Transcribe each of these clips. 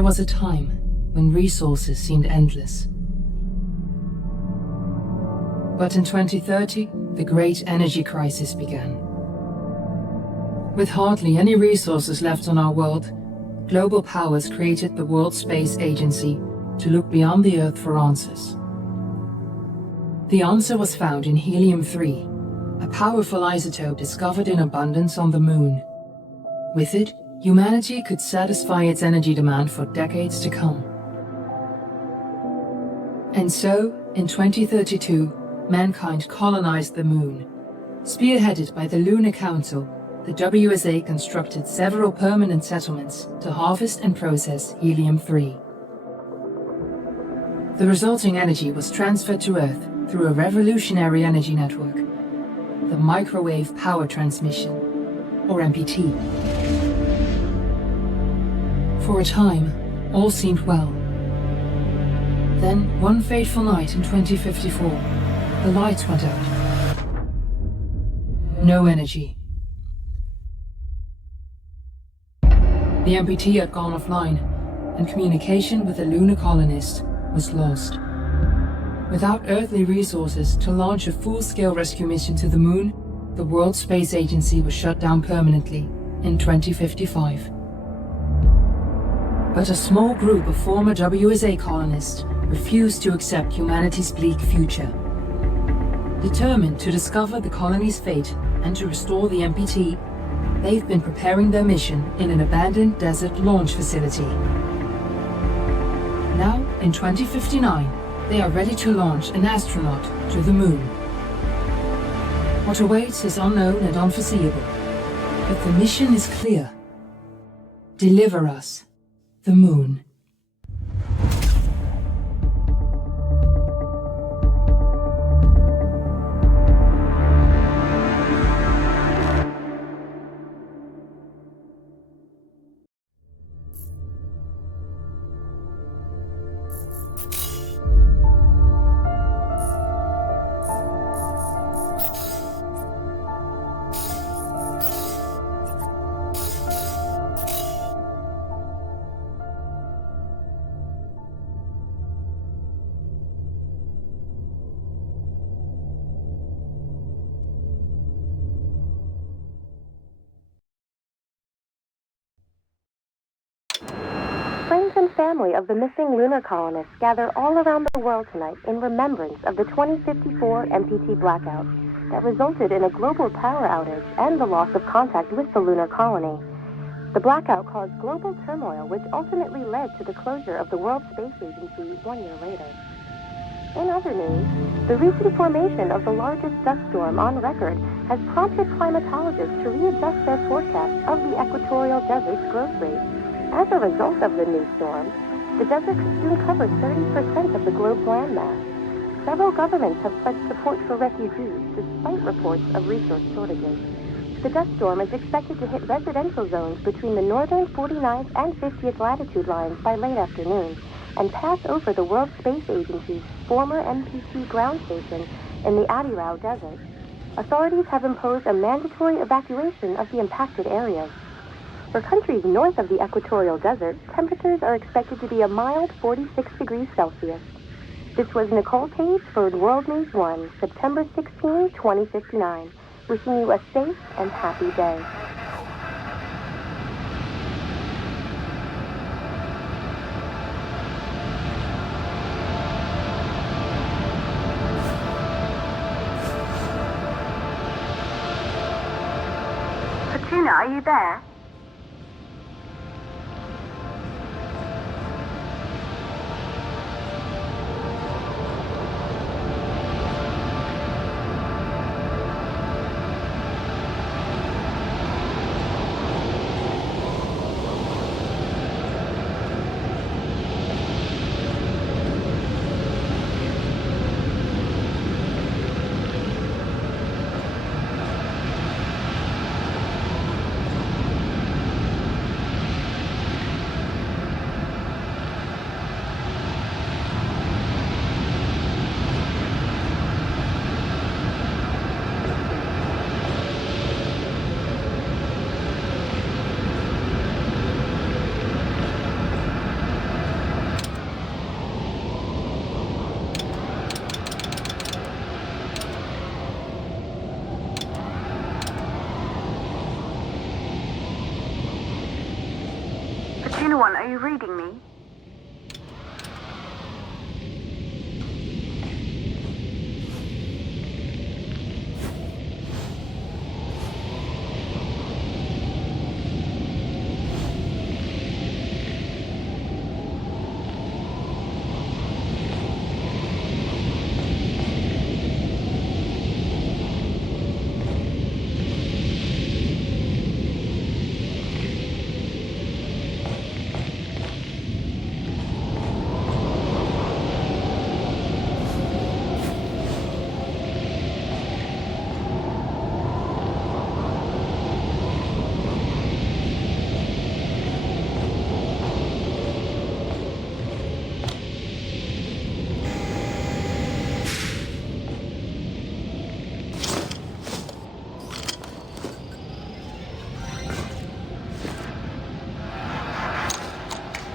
There was a time when resources seemed endless. But in 2030, the great energy crisis began. With hardly any resources left on our world, global powers created the World Space Agency to look beyond the Earth for answers. The answer was found in helium-3, a powerful isotope discovered in abundance on the Moon. With it, humanity could satisfy its energy demand for decades to come. And so, in 2032, mankind colonized the Moon. Spearheaded by the Lunar Council, the WSA constructed several permanent settlements to harvest and process helium-3. The resulting energy was transferred to Earth through a revolutionary energy network, the Microwave Power Transmission, or MPT. For a time, all seemed well. Then, one fateful night in 2054, the lights went out. No energy. The MPT had gone offline, and communication with the lunar colonist was lost. Without earthly resources to launch a full-scale rescue mission to the Moon, the World Space Agency was shut down permanently in 2055. But a small group of former WSA colonists refused to accept humanity's bleak future. Determined to discover the colony's fate and to restore the MPT, they've been preparing their mission in an abandoned desert launch facility. Now, in 2059, they are ready to launch an astronaut to the Moon. What awaits is unknown and unforeseeable, but the mission is clear. Deliver us the Moon. Friends and family of the missing lunar colonists gather all around the world tonight in remembrance of the 2054 MPT blackout that resulted in a global power outage and the loss of contact with the lunar colony. The blackout caused global turmoil, which ultimately led to the closure of the World Space Agency 1 year later. In other news, the recent formation of the largest dust storm on record has prompted climatologists to readjust their forecast of the equatorial desert's growth rate. As a result of the new storm, the desert could soon cover 30% of the globe's landmass. Several governments have pledged support for refugees, despite reports of resource shortages. The dust storm is expected to hit residential zones between the northern 49th and 50th latitude lines by late afternoon, and pass over the World Space Agency's former MPT ground station in the Adirau Desert. Authorities have imposed a mandatory evacuation of the impacted areas. For countries north of the equatorial desert, temperatures are expected to be a mild 46 degrees Celsius. This was Nicole Page for World News 1, September 16, 2059. Wishing you a safe and happy day. Katrina, are you there? Fortuna 1, are you reading me?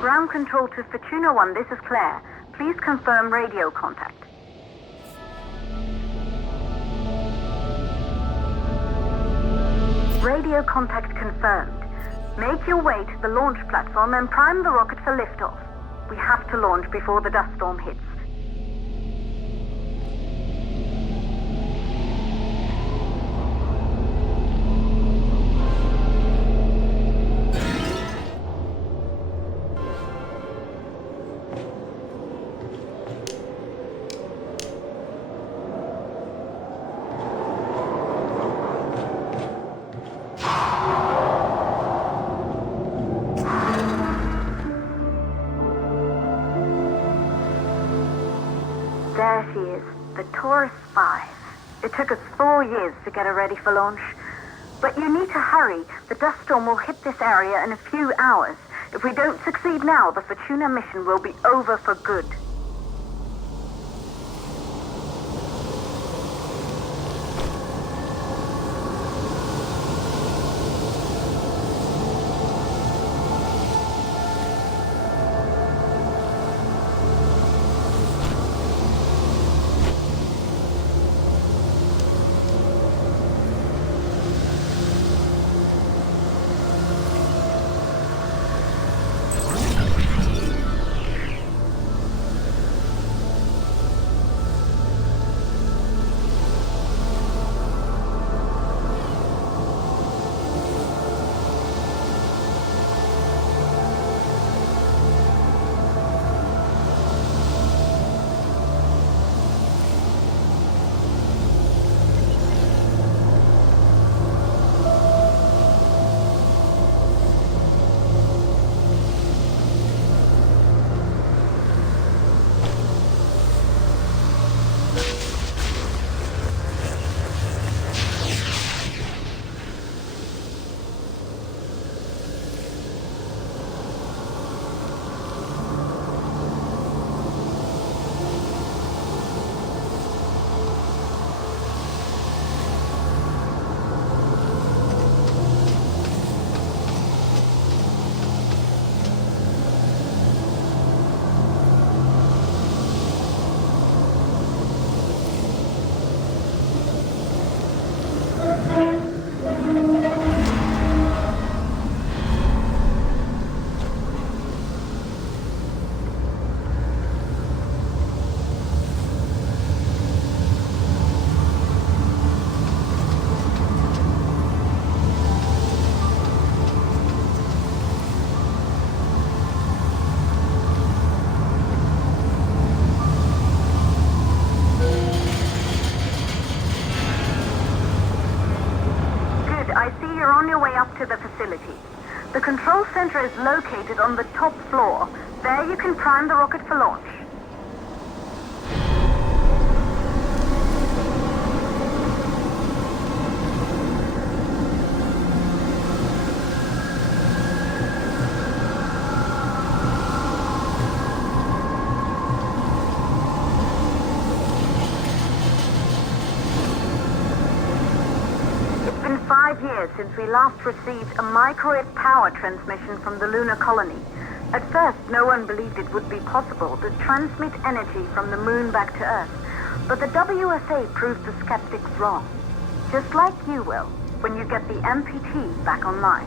Ground control to Fortuna 1, this is Claire. Please confirm radio contact. Radio contact confirmed. Make your way to the launch platform and prime the rocket for liftoff. We have to launch before the dust storm hits. There she is, the Taurus 5. It took us 4 years to get her ready for launch. But you need to hurry. The dust storm will hit this area in a few hours. If we don't succeed now, the Fortuna mission will be over for good. To the facility. The control center is located on the top floor. There you can prime the rocket for launch. Since we last received a microwave power transmission from the lunar colony. At first, no one believed it would be possible to transmit energy from the moon back to Earth, but the WSA proved the skeptics wrong. Just like you will, when you get the MPT back online.